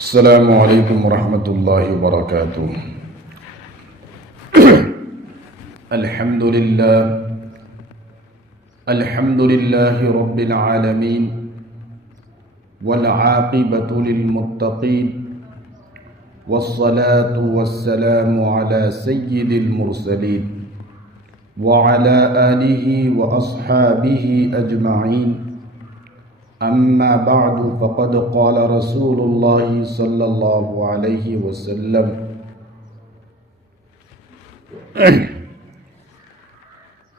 السلام علیکم ورحمۃ اللہ وبرکاتہ۔ الحمد للہ رب العالمین والعاقبۃ للمتقین والصلاة والسلام علی سید المرسلین وعلی آلہ واصحابہ اجمعین، اما بعد فقد قال رسول اللہ صلی اللہ علیہ وسلم: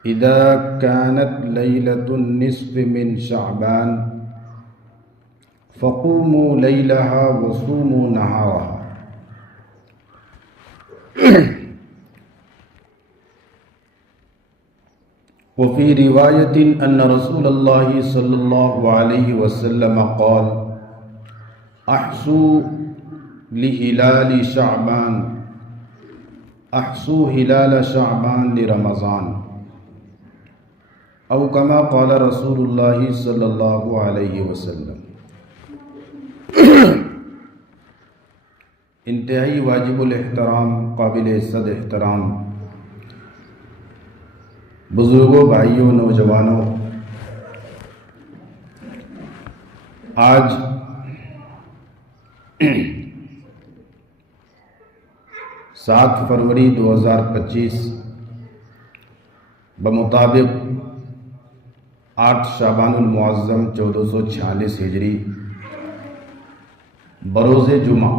اذا كانت ليلة النصف من شعبان فقوموا ليلها وصوموا نهارها۔ وفي رواية أن رسول الله صلى الله عليه وسلم قال: أحصوا لهلال شعبان، أحصوا هلال شعبان لرمضان، أو كما قال رسول الله صلى الله عليه وسلم۔ انتہائی واجب الاحترام، قابل عزت احترام بزرگوں، بھائیوں، نوجوانوں، آج 7 فروری 2025 بمطابق 8 شعبان المعظم 1446 ہجری بروز جمعہ،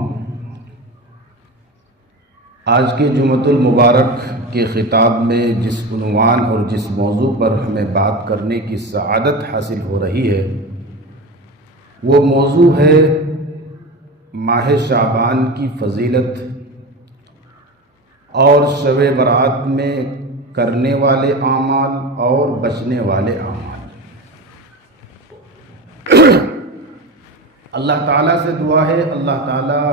آج کے جمعۃ المبارک کے خطاب میں جس عنوان اور جس موضوع پر ہمیں بات کرنے کی سعادت حاصل ہو رہی ہے، وہ موضوع ہے ماہ شعبان کی فضیلت اور شب برات میں کرنے والے اعمال اور بچنے والے اعمال۔ اللہ تعالیٰ سے دعا ہے اللہ تعالیٰ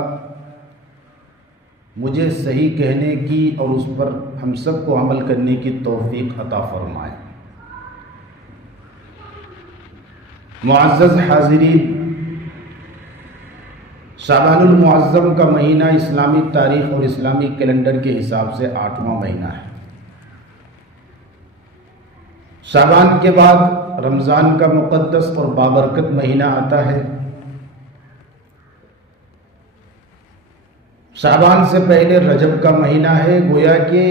مجھے صحیح کہنے کی اور اس پر ہم سب کو عمل کرنے کی توفیق عطا فرمائے۔ معزز حاضرین، شعبان المعظم کا مہینہ اسلامی تاریخ اور اسلامی کیلنڈر کے حساب سے 8واں مہینہ ہے۔ شعبان کے بعد رمضان کا مقدس اور بابرکت مہینہ آتا ہے۔ شعبان سے پہلے رجب کا مہینہ ہے، گویا کہ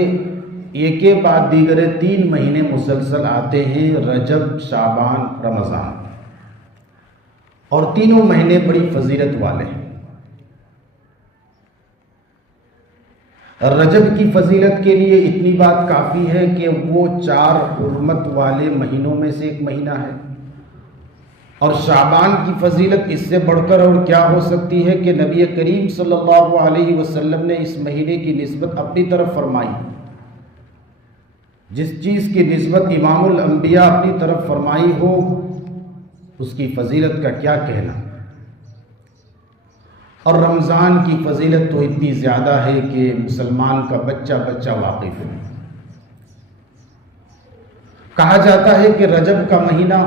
ایک کے بعد دیگر 3 مہینے مسلسل آتے ہیں، رجب، شعبان، رمضان، اور تینوں مہینے بڑی فضیلت والے ہیں۔ رجب کی فضیلت کے لیے اتنی بات کافی ہے کہ وہ 4 حرمت والے مہینوں میں سے ایک مہینہ ہے، اور شعبان کی فضیلت اس سے بڑھ کر اور کیا ہو سکتی ہے کہ نبی کریم صلی اللہ علیہ وسلم نے اس مہینے کی نسبت اپنی طرف فرمائی۔ جس چیز کی نسبت امام الانبیاء اپنی طرف فرمائی ہو، اس کی فضیلت کا کیا کہنا۔ اور رمضان کی فضیلت تو اتنی زیادہ ہے کہ مسلمان کا بچہ بچہ واقف ہے۔ کہا جاتا ہے کہ رجب کا مہینہ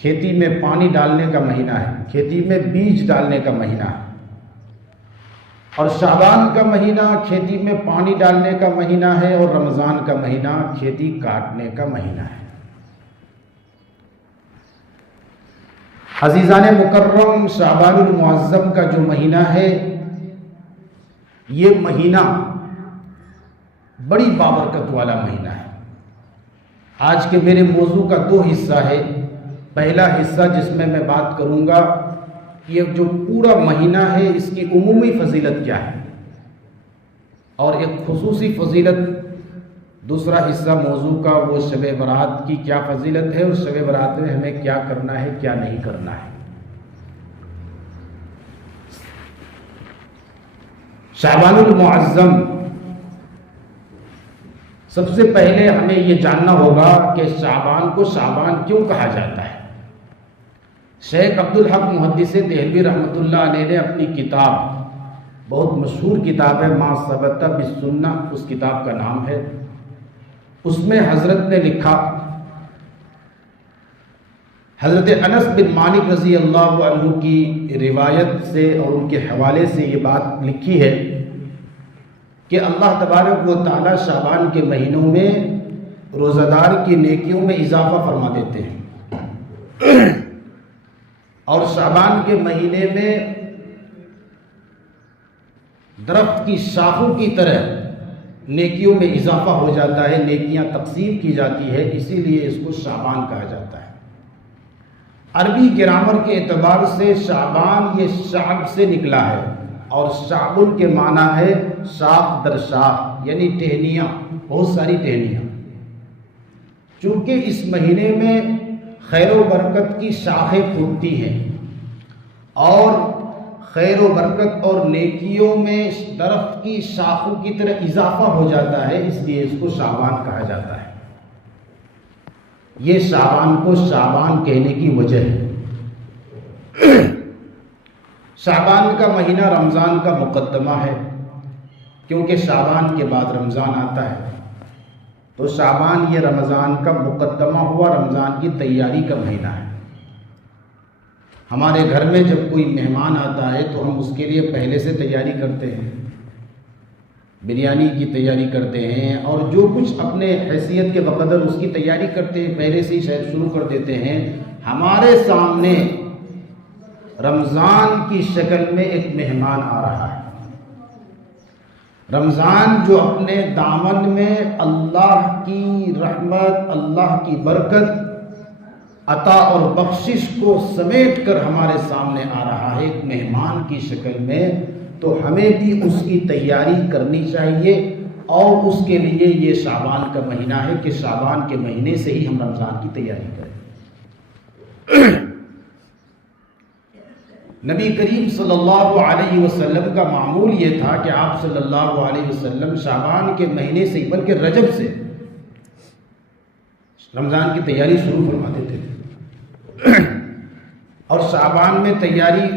کھیتی میں پانی ڈالنے کا مہینہ ہے، کھیتی میں بیج ڈالنے کا مہینہ ہے، اور شعبان کا مہینہ کھیتی میں پانی ڈالنے کا مہینہ ہے، اور رمضان کا مہینہ کھیتی کاٹنے کا مہینہ ہے۔ عزیزان مکرم، شعبان المعظم کا جو مہینہ ہے، یہ مہینہ بڑی بابرکت والا مہینہ ہے۔ آج کے میرے موضوع کا 2 حصہ ہے۔ پہلا حصہ جس میں میں بات کروں گا، یہ جو پورا مہینہ ہے اس کی عمومی فضیلت کیا ہے، اور ایک خصوصی فضیلت۔ دوسرا حصہ موضوع کا وہ شب برات کی کیا فضیلت ہے، اور شب برات میں ہمیں کیا کرنا ہے، کیا نہیں کرنا ہے۔ شعبان المعظم، سب سے پہلے ہمیں یہ جاننا ہوگا کہ شعبان کو شعبان کیوں کہا جاتا ہے۔ شیخ عبدالحق محدث دہلوی رحمۃ اللہ علیہ نے اپنی کتاب، بہت مشہور کتاب ہے، ما ثبت بالسنہ، اس کتاب کا نام ہے، اس میں حضرت نے لکھا حضرت انس بن مالک رضی اللہ عنہ کی روایت سے اور ان کے حوالے سے یہ بات لکھی ہے کہ اللہ تبارک و تعالی شعبان کے مہینوں میں روزہ دار کی نیکیوں میں اضافہ فرما دیتے ہیں، اور شعبان کے مہینے میں درخت کی شاخوں کی طرح نیکیوں میں اضافہ ہو جاتا ہے، نیکیاں تقسیم کی جاتی ہے، اسی لیے اس کو شعبان کہا جاتا ہے۔ عربی گرامر کے اعتبار سے شعبان یہ شعب سے نکلا ہے، اور شعب کے معنی ہے شاخ در شاخ، یعنی ٹہنیاں، بہت ساری ٹہنیاں۔ چونکہ اس مہینے میں خیر و برکت کی شاخیں پھوٹتی ہیں اور خیر و برکت اور نیکیوں میں درخت کی شاخوں کی طرح اضافہ ہو جاتا ہے، اس لیے اس کو شعبان کہا جاتا ہے۔ یہ شعبان کو شعبان کہنے کی وجہ ہے۔ شعبان کا مہینہ رمضان کا مقدمہ ہے، کیونکہ شعبان کے بعد رمضان آتا ہے، تو شعبان یہ رمضان کا مقدمہ ہوا، رمضان کی تیاری کا مہینہ ہے۔ ہمارے گھر میں جب کوئی مہمان آتا ہے تو ہم اس کے لیے پہلے سے تیاری کرتے ہیں، بریانی کی تیاری کرتے ہیں، اور جو کچھ اپنے حیثیت کے بقدر اس کی تیاری کرتے ہیں، پہلے سے ہی شاید شروع کر دیتے ہیں۔ ہمارے سامنے رمضان کی شکل میں ایک مہمان آ رہا ہے، رمضان جو اپنے دامن میں اللہ کی رحمت، اللہ کی برکت، عطا اور بخشش کو سمیٹ کر ہمارے سامنے آ رہا ہے ایک مہمان کی شکل میں، تو ہمیں بھی اس کی تیاری کرنی چاہیے، اور اس کے لیے یہ شعبان کا مہینہ ہے کہ شعبان کے مہینے سے ہی ہم رمضان کی تیاری کریں۔ نبی کریم صلی اللہ علیہ وسلم کا معمول یہ تھا کہ آپ صلی اللہ علیہ وسلم شعبان کے مہینے سے بلکہ رجب سے رمضان کی تیاری شروع فرما دیتے تھے، اور شعبان میں تیاری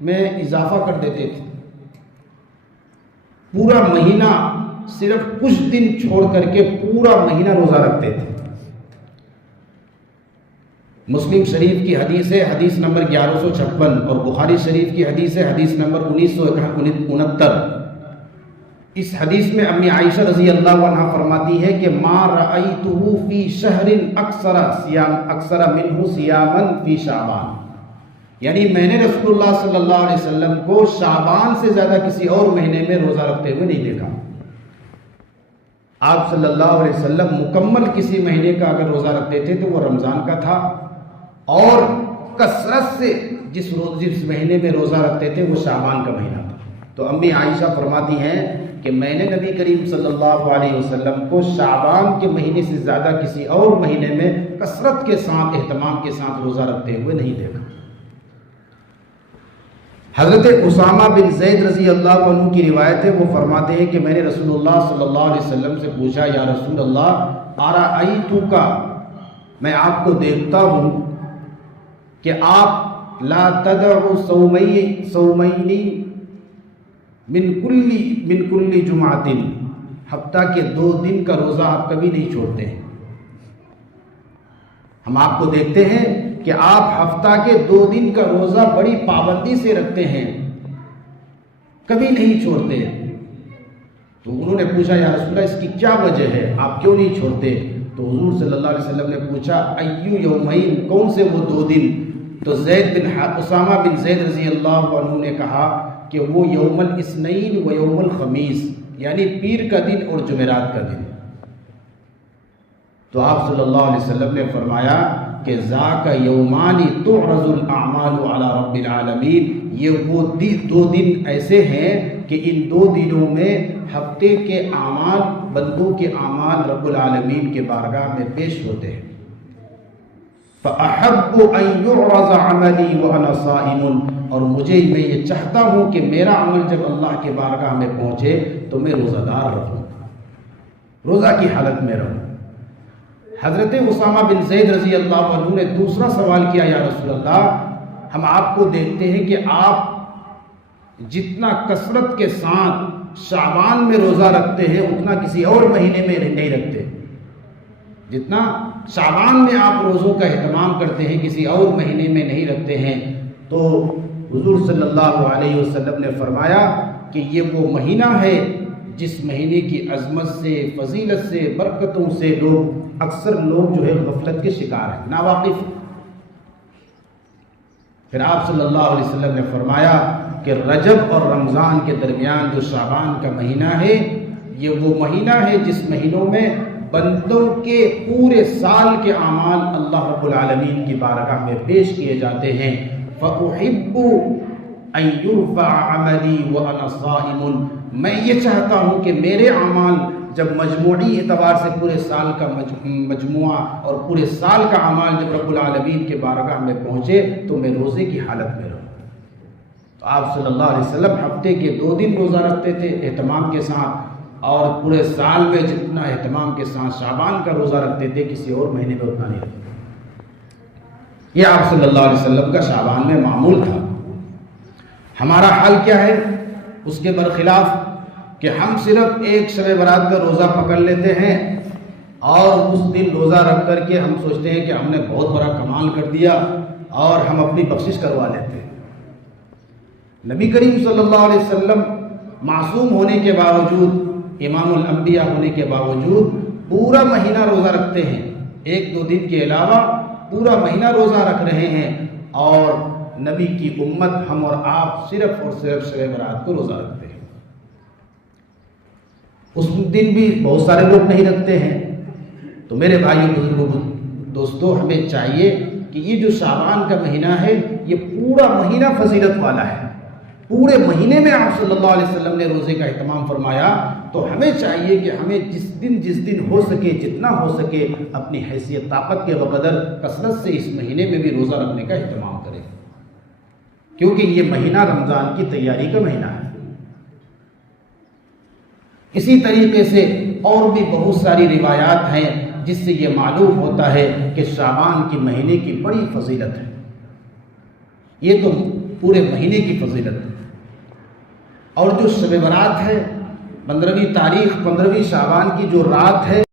میں اضافہ کر دیتے تھے۔ پورا مہینہ صرف کچھ دن چھوڑ کر کے پورا مہینہ روزہ رکھتے تھے۔ مسلم شریف کی حدیث ہے، حدیث نمبر 1156، اور بخاری شریف کی حدیث ہے، حدیث نمبر 1969۔ اس حدیث میں امی عائشہ رضی اللہ عنہا فرماتی ہے کہ ما رأیتہ فی شہر اکثر منہ صیاما فی شعبان، یعنی میں نے رسول اللہ صلی اللہ علیہ وسلم کو شعبان سے زیادہ کسی اور مہینے میں روزہ رکھتے ہوئے نہیں دیکھا۔ آپ صلی اللہ علیہ وسلم مکمل کسی مہینے کا اگر روزہ رکھتے تھے تو وہ رمضان کا تھا، اور کثرت سے جس مہینے میں روزہ رکھتے تھے وہ شعبان کا مہینہ تھا۔ تو امی عائشہ فرماتی ہیں کہ میں نے نبی کریم صلی اللہ علیہ وسلم کو شعبان کے مہینے سے زیادہ کسی اور مہینے میں کثرت کے ساتھ، اہتمام کے ساتھ روزہ رکھتے ہوئے نہیں دیکھا۔ حضرت اسامہ بن زید رضی اللہ عنہ کی روایت ہے، وہ فرماتے ہیں کہ میں نے رسول اللہ صلی اللہ علیہ وسلم سے پوچھا، یا رسول اللہ ارأیتک، میں آپ کو دیکھتا ہوں کہ آپ لا تدعوا صومین من کل جمعۃ، ہفتہ کے 2 دن کا روزہ آپ کبھی نہیں چھوڑتے ہیں۔ ہم آپ کو دیکھتے ہیں کہ آپ ہفتہ کے 2 دن کا روزہ بڑی پابندی سے رکھتے ہیں، کبھی نہیں چھوڑتے۔ تو انہوں نے پوچھا، یا رسول اللہ اس کی کیا وجہ ہے، آپ کیوں نہیں چھوڑتے؟ تو حضور صلی اللہ علیہ وسلم نے پوچھا، ایو یومین، کون سے وہ 2 دن؟ تو اسامہ بن زید رضی اللہ عنہ نے کہا کہ وہ یوم الاثنین و یوم الخمیس، یعنی پیر کا دن اور جمعرات کا دن۔ تو آپ صلی اللہ علیہ وسلم نے فرمایا کہ ذاک یومان تعرض الاعمال علی رب العالمین، یہ وہ 2 دن ایسے ہیں کہ ان 2 دنوں میں ہفتے کے اعمال، بندوں کے اعمال رب العالمین کے بارگاہ میں پیش ہوتے ہیں۔ فَأَحَبُّ أَن يُعْرَضَ عَمَلِي وَأَنَا صَائِمٌ، اور میں یہ چاہتا ہوں کہ میرا عمل جب اللہ کے بارگاہ میں پہنچے تو میں روزہ دار رہوں، روزہ کی حالت میں رہوں۔ حضرت اسامہ بن زید رضی اللہ عنہ نے دوسرا سوال کیا، یا رسول اللہ ہم آپ کو دیکھتے ہیں کہ آپ جتنا کثرت کے ساتھ شعبان میں روزہ رکھتے ہیں اتنا کسی اور مہینے میں نہیں رکھتے، جتنا شعبان میں آپ روزوں کا اہتمام کرتے ہیں کسی اور مہینے میں نہیں رکھتے ہیں۔ تو حضور صلی اللہ علیہ وسلم نے فرمایا کہ یہ وہ مہینہ ہے جس مہینے کی عظمت سے، فضیلت سے، برکتوں سے اکثر لوگ جو ہے غفلت کے شکار ہیں، ناواقف۔ پھر آپ صلی اللہ علیہ وسلم نے فرمایا کہ رجب اور رمضان کے درمیان جو شعبان کا مہینہ ہے، یہ وہ مہینہ ہے جس مہینوں میں بندوں کے پورے سال کے اعمال اللہ رب العالمین کی بارگاہ میں پیش کیے جاتے ہیں۔ فَأُحِبُّ أَن يُرْفَعَ عَمَلِي وَأَنَا صَائِمٌ، میں یہ چاہتا ہوں کہ میرے اعمال جب مجموعی اعتبار سے پورے سال کا مجموعہ اور پورے سال کا اعمال جب رب العالمین کے بارگاہ میں پہنچے تو میں روزے کی حالت میں رہوں۔ تو آپ صلی اللہ علیہ وسلم ہفتے کے 2 دن روزہ رکھتے تھے اہتمام کے ساتھ، اور پورے سال میں جتنا اہتمام کے ساتھ شعبان کا روزہ رکھتے تھے کسی اور مہینے میں اتنا نہیں رکھتے۔ یہ آپ صلی اللہ علیہ وسلم کا شعبان میں معمول تھا۔ ہمارا حال کیا ہے اس کے برخلاف کہ ہم صرف ایک شب برات کا روزہ پکڑ لیتے ہیں اور اس دن روزہ رکھ کر کے ہم سوچتے ہیں کہ ہم نے بہت بڑا کمال کر دیا اور ہم اپنی بخشش کروا لیتے ہیں۔ نبی کریم صلی اللہ علیہ وسلم معصوم ہونے کے باوجود، امام الانبیاء ہونے کے باوجود پورا مہینہ روزہ رکھتے ہیں، 1-2 دن کے علاوہ پورا مہینہ روزہ رکھ رہے ہیں، اور نبی کی امت ہم اور آپ صرف اور صرف شب برات کو روزہ رکھتے ہیں۔ اس دن بھی بہت سارے لوگ نہیں رکھتے ہیں۔ تو میرے بھائیو، بزرگوں، دوستو، ہمیں چاہیے کہ یہ جو شعبان کا مہینہ ہے یہ پورا مہینہ فضیلت والا ہے۔ پورے مہینے میں آپ صلی اللہ علیہ وسلم نے روزے کا اہتمام فرمایا، تو ہمیں چاہیے کہ ہمیں جس دن ہو سکے، جتنا ہو سکے، اپنی حیثیت طاقت کے بقدر کثرت سے اس مہینے میں بھی روزہ رکھنے کا اہتمام کریں، کیونکہ یہ مہینہ رمضان کی تیاری کا مہینہ ہے۔ اسی طریقے سے اور بھی بہت ساری روایات ہیں جس سے یہ معلوم ہوتا ہے کہ شعبان کی مہینے کی بڑی فضیلت ہے۔ یہ تو پورے مہینے کی فضیلت ہے، اور جو شب برات ہے 15ویں تاریخ 15ویں شعبان کی جو رات ہے